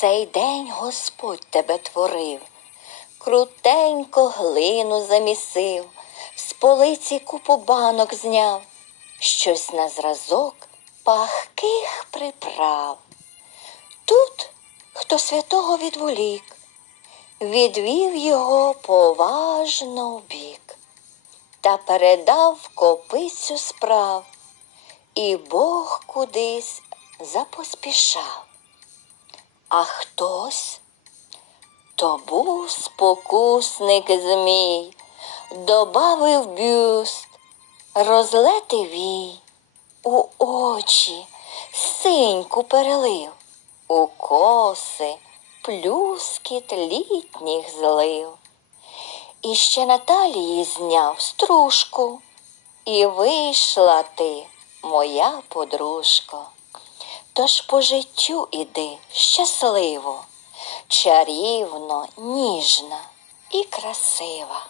цей день Господь тебе творив, крутенько глину замісив, з полиці купу банок зняв, щось на зразок пахких приправ. Тут хто святого відволік, відвів його поважно в бік та передав копицю справ, і Бог кудись запоспішав. А хтось то був спокусник змій, добавив бюст, розлети вій, у очі синьку перелив, у коси плюскіт літніх злив. І ще Наталії зняв стружку, і вийшла ти, моя подружко. Тож по життю іди щасливо, чарівно, ніжна і красива.